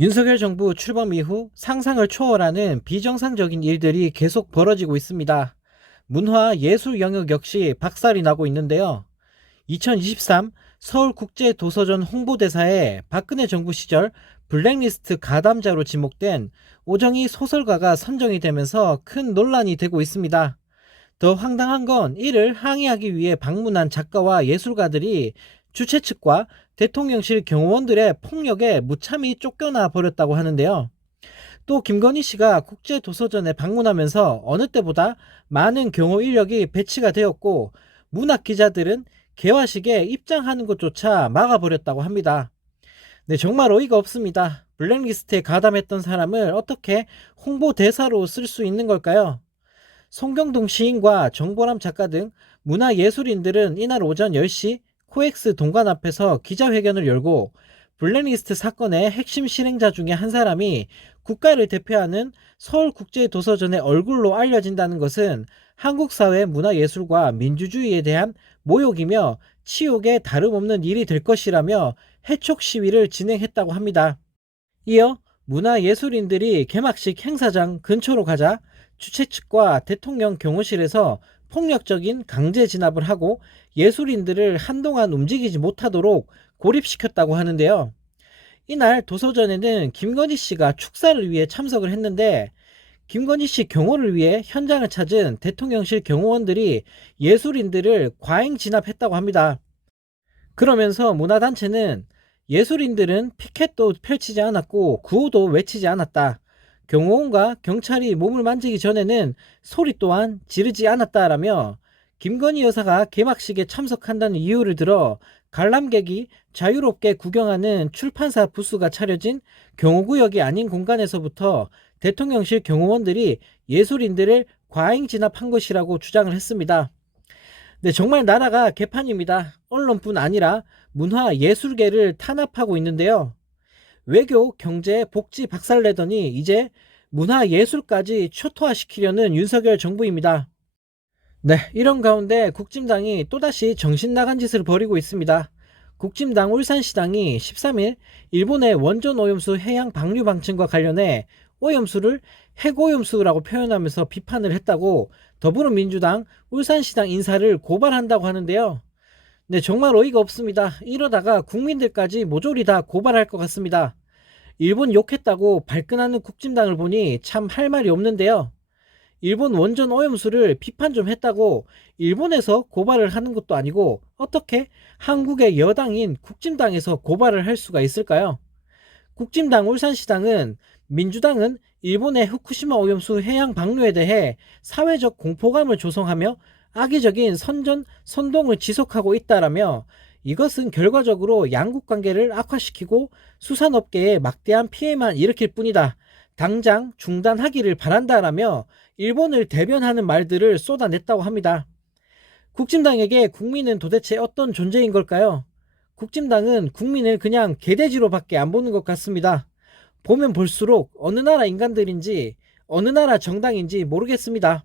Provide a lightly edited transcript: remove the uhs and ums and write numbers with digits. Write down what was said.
윤석열 정부 출범 이후 상상을 초월하는 비정상적인 일들이 계속 벌어지고 있습니다. 문화 예술 영역 역시 박살이 나고 있는데요. 2023 서울국제도서전 홍보대사에 박근혜 정부 시절 블랙리스트 가담자로 지목된 오정희 소설가가 선정이 되면서 큰 논란이 되고 있습니다. 더 황당한 건 이를 항의하기 위해 방문한 작가와 예술가들이 주최 측과 대통령실 경호원들의 폭력에 무참히 쫓겨나 버렸다고 하는데요. 또 김건희 씨가 국제도서전에 방문하면서 어느 때보다 많은 경호 인력이 배치가 되었고, 문학 기자들은 개화식에 입장하는 것조차 막아버렸다고 합니다. 네, 정말 어이가 없습니다. 블랙리스트에 가담했던 사람을 어떻게 홍보대사로 쓸 수 있는 걸까요? 송경동 시인과 정보람 작가 등 문화예술인들은 이날 오전 10시 코엑스 동관 앞에서 기자회견을 열고, 블랙리스트 사건의 핵심 실행자 중에 한 사람이 국가를 대표하는 서울국제도서전의 얼굴로 알려진다는 것은 한국 사회 문화예술과 민주주의에 대한 모욕이며 치욕에 다름없는 일이 될 것이라며 해촉 시위를 진행했다고 합니다. 이어 문화예술인들이 개막식 행사장 근처로 가자 주최 측과 대통령 경호실에서 폭력적인 강제 진압을 하고 예술인들을 한동안 움직이지 못하도록 고립시켰다고 하는데요. 이날 도서전에는 김건희 씨가 축사를 위해 참석을 했는데, 김건희 씨 경호를 위해 현장을 찾은 대통령실 경호원들이 예술인들을 과잉 진압했다고 합니다. 그러면서 문화단체는 예술인들은 피켓도 펼치지 않았고 구호도 외치지 않았다. 경호원과 경찰이 몸을 만지기 전에는 소리 또한 지르지 않았다라며, 김건희 여사가 개막식에 참석한다는 이유를 들어 관람객이 자유롭게 구경하는 출판사 부스가 차려진 경호구역이 아닌 공간에서부터 대통령실 경호원들이 예술인들을 과잉 진압한 것이라고 주장을 했습니다. 네, 정말 나라가 개판입니다. 언론뿐 아니라 문화 예술계를 탄압하고 있는데요. 외교, 경제, 복지 박살내더니 이제 문화 예술까지 초토화시키려는 윤석열 정부입니다. 네, 이런 가운데 국진당이 또다시 정신 나간 짓을 벌이고 있습니다. 국진당 울산시당이 13일 일본의 원전 오염수 해양 방류 방침과 관련해 오염수를 핵오염수라고 표현하면서 비판을 했다고 더불어민주당 울산시당 인사를 고발한다고 하는데요. 네, 정말 어이가 없습니다. 이러다가 국민들까지 모조리 다 고발할 것 같습니다. 일본 욕했다고 발끈하는 국진당을 보니 참 할 말이 없는데요. 일본 원전 오염수를 비판 좀 했다고 일본에서 고발을 하는 것도 아니고 어떻게 한국의 여당인 국진당에서 고발을 할 수가 있을까요? 국진당 울산시당은 민주당은 일본의 후쿠시마 오염수 해양 방류에 대해 사회적 공포감을 조성하며 악의적인 선동을 지속하고 있다라며, 이것은 결과적으로 양국 관계를 악화시키고 수산업계에 막대한 피해만 일으킬 뿐이다. 당장 중단하기를 바란다라며 일본을 대변하는 말들을 쏟아냈다고 합니다. 국진당에게 국민은 도대체 어떤 존재인 걸까요? 국진당은 국민을 그냥 개돼지로밖에 안 보는 것 같습니다. 보면 볼수록 어느 나라 인간들인지 어느 나라 정당인지 모르겠습니다.